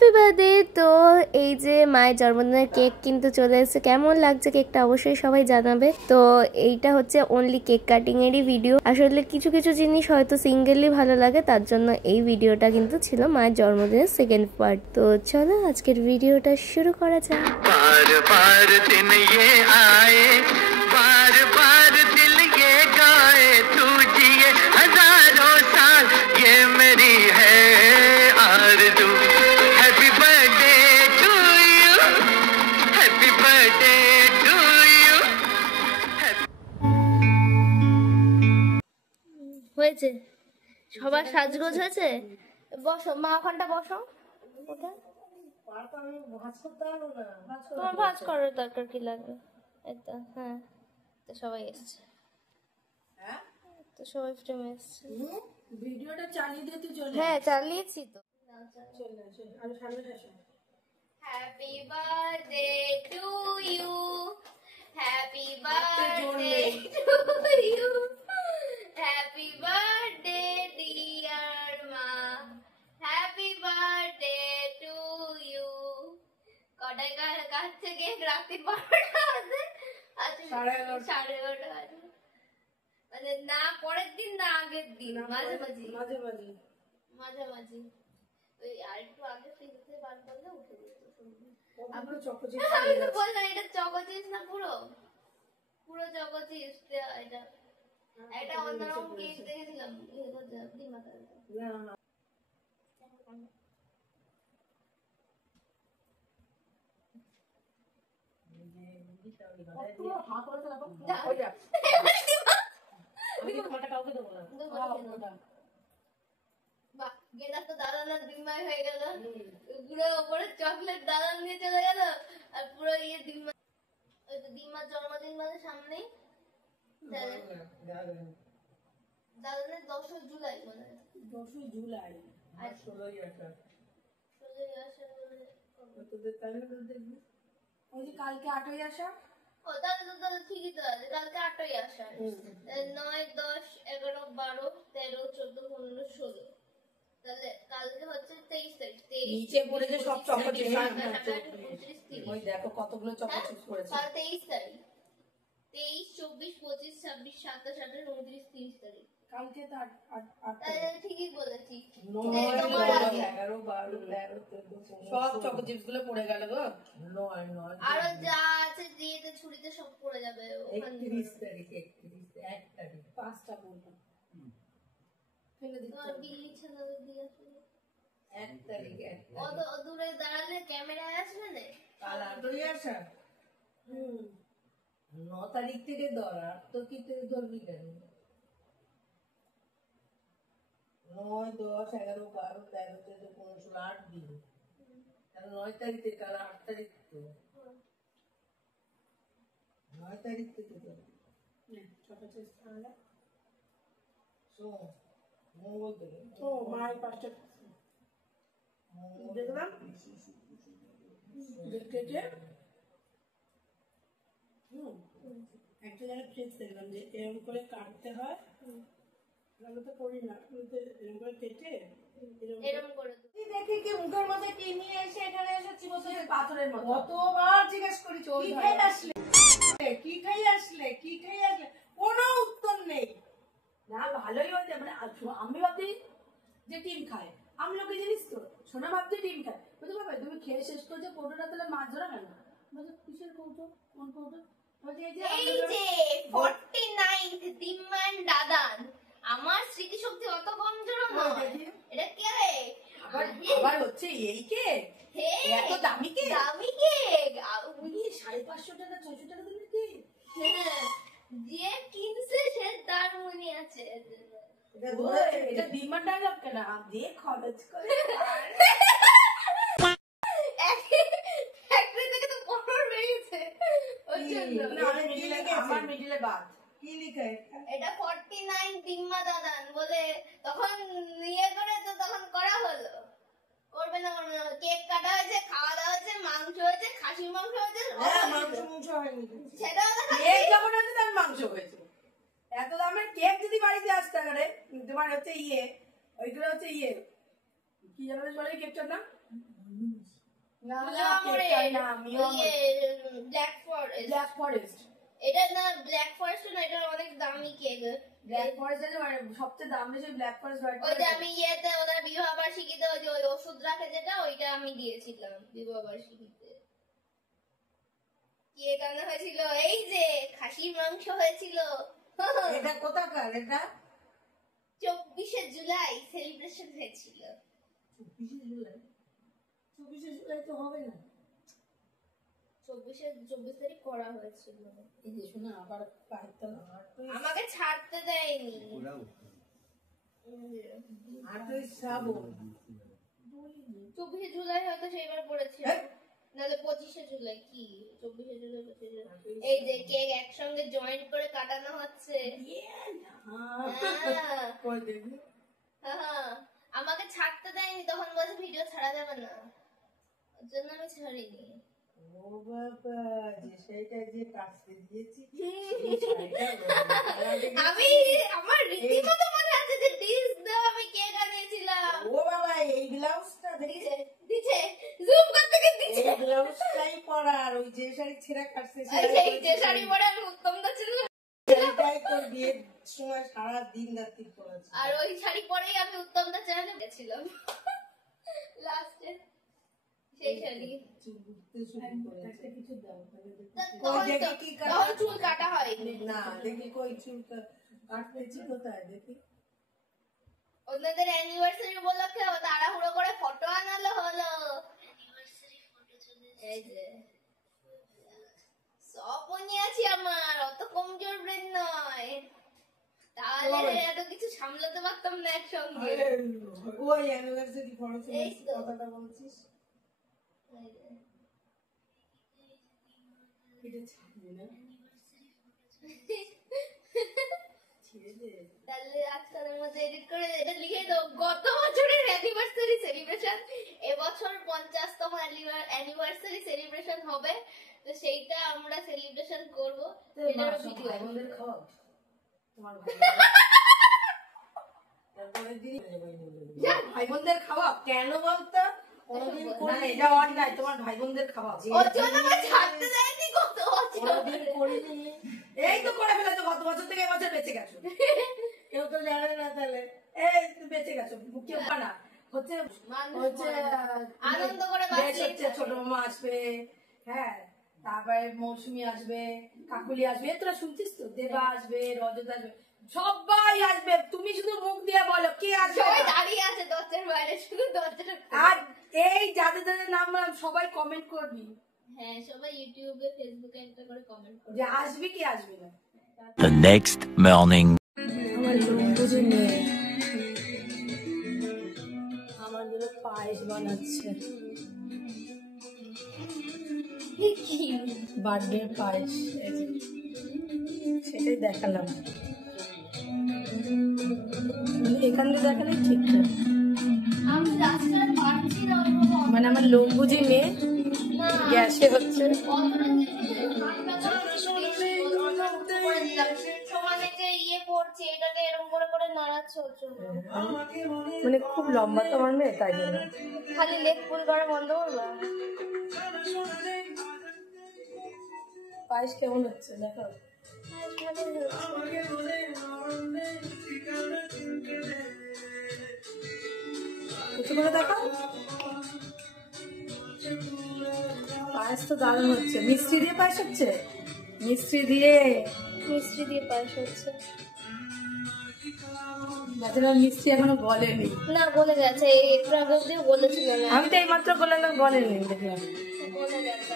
Happy birthday. তো এই যে মায়ের জন্মদিনের কেক কিন্তু চলে এসেছে। কেমন লাগছে কেকটা অবশ্যই সবাই জানাবে। তো এইটা হচ্ছে অনলি কেক কাটিং এরই ভিডিও। আসলে কিছু কিছু জিনিস হয়তো সিঙ্গেলি ভালো লাগে, তার জন্য এই ভিডিওটা কিন্তু ছিল মায়ের জন্মদিনের সেকেন্ড পার্ট। তো চলো আজকের ভিডিওটা শুরু করা যাক। বারবার দিন ये आए, बार-बार दिल ये गाए, तू जिए हजारों साल, ये मेरी है आरज़ू। Happy birthday to you, happy birthday to you. হয়েছে সবার সাজগোজ হয়েছে। বসো মা, ওখানটা বসো। ওটা তোমার ভাঁজ করার দরকার কি লাগবে? এটা হ্যাঁ, তো সবাই এসছে, তো সবাই ফ্রেমে এসছে। ভিডিওটা চালিয়ে দিতে চলে। হ্যাঁ চালিয়েছি তো। চলে আসো আর সামনে আসো। Happy birthday to you, happy birthday to you, happy birthday dear মা, হ্যাপি বার্থডে টু ইউ। কটায় কাছ থেকে রাত্রি 12টা বাজে, আচ্ছা 11:30 বাজে, মানে না পরের দিন না আগের দিন, মাঝামাঝি ওই আর একটু আগে ফ্রিজ থেকে বার করলে উঠে যেত। আমি তো বললাম এটা চকো চিপস না, পুরো চকো চিপস। এটা একটা অন্যরকম কেক দেখেছিলাম গেদা তো দাদানার ডিম্বাই হয়ে গেল, পুরো উপরে চকলেট দাদান নিয়ে চলে গেল, আর পুরো ইয়ে ডিম্বা, ওই তো ডিম্বার জন্মদিন মানে সামনেই। দাদানের 10ই জুলাই, মানে 10ই জুলাই আর 16ই আষাঢ়। ওই যে কালকে 8ই আষাঢ়। ও তাহলে তো ঠিকই তো আছে, কালকে 8ই আষাঢ়। 9, 10, 11, 12, 13, 14, 15, 16, তাহলে কালকে হচ্ছে 23 তারিখ। নিচে পড়েছে সব চকো চিপস। ওই দেখো কতগুলো চকো চিপস পড়েছে। কাল 23 তারিখ, 23, 24, 25, 26, 27, 28, 29, 30 তারিখ। কালকে তো 8 তাহলে ঠিকই বলেছি। 9, 10, 11, 12, 13, 14, সব চকো চিপস গুলো পড়ে গেল গো। 9 আর যা আছে দিয়েতে ছুরিতে সব পড়ে যাবে। 31 তারিখ, 1 তারিখ 5টা বললাম ফেলে দিতে। তোমার বিল্লি ছেলে দিয়ে 1 তারিখ অত দূরে দাঁড়ালে ক্যামেরায় আসবে না। কাল 8ই আষাঢ়। 9 তারিখ থেকে ধরা তো কি থেকে ধরবি কেন? 9, 10, 11, 12, 13, 14, 15, 16, 8 দিন। তাহলে 9 তারিখ থেকে, কাল 8 তারিখ তো 9 তারিখ থেকে তো ছোট চেষ্টা হলো। মঙ্গল থেকে ও মায়ের 5টা দেখলাম দেখতে একটা জায়গায় ট্রিক্স দেখলাম যে এরকম করে কাটতে হয়। আমরা তো করি না, এরকম করে কেটে এরকম করে দেখি কি মুখের মধ্যে কি নিয়ে এসে এখানে এসেছি বসে পাথরের মতো। কতবার জিজ্ঞেস করি কি খাই আসলে, কি খাই আসলে, কি খাই আসলে, কোনো উত্তর নেই। না ভালোই হয়েছে, মানে আমি ভাবছি যে ডিম খায়, আমি লোকে জিনিস তো শোনা ভাবছি ডিম খায়। বুঝতে পারবে তুমি খেয়ে শেষ করছো কৌটোটা, তাহলে মাছ ধরা কেন? বলছে কিসের কৌটো, কোন কৌটো? এই যে 49th দিম্মান দাদান। আমার স্মৃতিশক্তি অত কমজোর নয়। এটা কে রে? আবার হচ্ছে এই কেক, এত দামি কেক, দামি কেক 550 টাকা 600 টাকা দিলে কেক। যে কিনছে সে তার মনে আছে। এটা ডিমান্ড ডায়লগ কেন? দিয়ে খরচ করে ফ্যাক্টরি থেকে তো পড়র বেরিয়েছে ওর জন্য। আমার মিডিলে বাদ কি লিখা এটা 49 দিম্মা দাদান বলে তখন ইয়ে করে, তো তখন করা হলো। করবে না কেক কাটা হয়েছে, খাওয়া দাওয়া হয়েছে, মাংস হয়েছে, খাসির মাংস হয়েছে। মাংস হয়নি, সেটা কেক যখন হয়েছে তার মাংস হয়েছে। এত দামের কেক যদি বাড়িতে আসতে পারে, তোমার হচ্ছে ওইগুলো হচ্ছে কি জানো বলে কেকটার নাম? না ব্ল্যাক ফরেস্ট। এটা না ব্ল্যাক ফরেস্ট না, এটা অনেক দামি কেক। ব্ল্যাক ফরেস্ট মানে সবচেয়ে দাম বেশি ব্ল্যাক ফরেস্ট। ওই যে আমি ইয়েতে ওদের বিবাহ বার্ষিকীতে ওই যে ওই ওষুধ রাখে যেটা, ওইটা আমি দিয়েছিলাম বিবাহ বার্ষিকীতে। কেক আনা হয়েছিল, এই যে খাসির মাংস হয়েছিল। এটা কোথাকার? এটা 24শে জুলাই সেলিব্রেশন হয়েছিল। 24শে জুলাই? 24শে জুলাই তো হবে না। 24 তারিখ করা হয়েছিল। এই যে শোনা আবার আমাকে ছাড়তে দেয়নি। 8ই শ্রাবণ। 24শে জুলাই হয়তো সেইবার পড়েছিল, নাহলে 25শে জুলাই। কি 24শে জুলাই 25শে জুলাই? এই যে কেক একসঙ্গে জয়েন্ট করে কাটানো হচ্ছে। আমাকে ছাড়তে দেয়নি, তখন বলছে ভিডিও ছাড়া যাবে না, ওর জন্য আমি ছাড়িনি। ও বাবা, যে সেইটা যে কাটতে দিয়েছি আমি আমার রীতিমতো মনে আছে যে ডিশ দাও আমি কেক আনিয়েছিলাম। ও বাবা, এই ব্লাউজটা দিছে দিছে জুম করতে গিয়ে দিছে। এই ব্লাউজটাই পরার, ওই যে শাড়ি ছেঁড়া কাটছে সেই যে শাড়ি পরে আমি উত্তম দা ছিল, সেইটাই তোর বিয়ের সময় সারা দিন রাত্রি পরেছি। আর ওই শাড়ি পরেই আমি উত্তম দা চ্যানেলে গেছিলাম লাস্টে। সেই শাড়ি তখন চুল কাটা হয়নি। না দেখি কই চুল কাটতেছি কোথায় দেখি। ওনাদের অ্যানিভার্সারি উপলক্ষে তাড়াহুড়ো করে ফটো আনালো হলো। এই যে সব মনে আছে আমার, অত কমজোর ব্রেন নয়, তাহলে এত কিছু সামলাতে পারতাম না একসঙ্গে। ওই অ্যানিভার্সারি ফটো কথাটা বলছিস, এটা ছাড়বি না? তাহলে আজকালের মধ্যে এডিট করে এটা লিখে দাও, গত বছরের অ্যানিভার্সারি সেলিব্রেশন, এবছর 50তম অ্যানিভার্সারি সেলিব্রেশন হবে, তো সেইটা আমরা সেলিব্রেশন করব। এটার ভিডিও আমাদের খাওয়া তোমার তারপরে দিন ভাই বোনদের খাওয়া কেন বলতো? কোনদিন না, এটা অন্যায়। তোমার ভাই বোনদের খাওয়া ওর জন্য আমি ছাড়তে দেয়নি গত বছর। কোনদিন করিনি, এই তো করে ফেলেছো গত বছর থেকে এবছর বেঁচে গেছো। কেউ তো জানে না, তাহলে এই তুমি বেঁচে গেছো। কেউ না হচ্ছে আনন্দ করে হচ্ছে ছোট মামা আসবে, হ্যাঁ, তারপরে মৌসুমী আসবে, কাকুলি আসবে, তোরা শুনছিস তো, দেবা আসবে, রজত আসবে, সবাই আসবে। তুমি শুধু মুখ দিয়ে বলো কে আসবে। সবাই দাঁড়িয়ে আছে দরজার বাইরে, শুধু দরজার। আর এই যাদের যাদের নাম সবাই কমেন্ট করবি। হ্যাঁ, সবাই ইউটিউবে ফেসবুকে একটা করে কমেন্ট করবে যে আসবি কি আসবি না। The next morning. আমার লম্বুজি মেয়ে আমার জন্য পায়েস বানাচ্ছে, বার্থডে পায়েস, সেটাই দেখালাম। এখান দিয়ে দেখালে ঠিকঠাক। আমি রাস্তায় পারছি না, মানে আমার লম্বুজি মেয়ে গ্যাসে হচ্ছে। মানে খুব লম্বা তো আমার মেয়ে, তাই জন্য খালি লেগ পুল করা বন্ধ করবা। পায়েস কেমন হচ্ছে দেখো। কিছু করে দেখো, পায়েস তো দারুণ হচ্ছে। মিষ্টি দিয়ে পায়েস হচ্ছে, মিষ্টি দিয়ে পায়েস হচ্ছে। বাচ্চারা মিষ্টি এখনো গলেনি। না, গলে গেছে, একটু আগে অব্দিও গলেছিল না। আমি তো এইমাত্র বললাম গলেনি, দেখলাম গলে গেছে।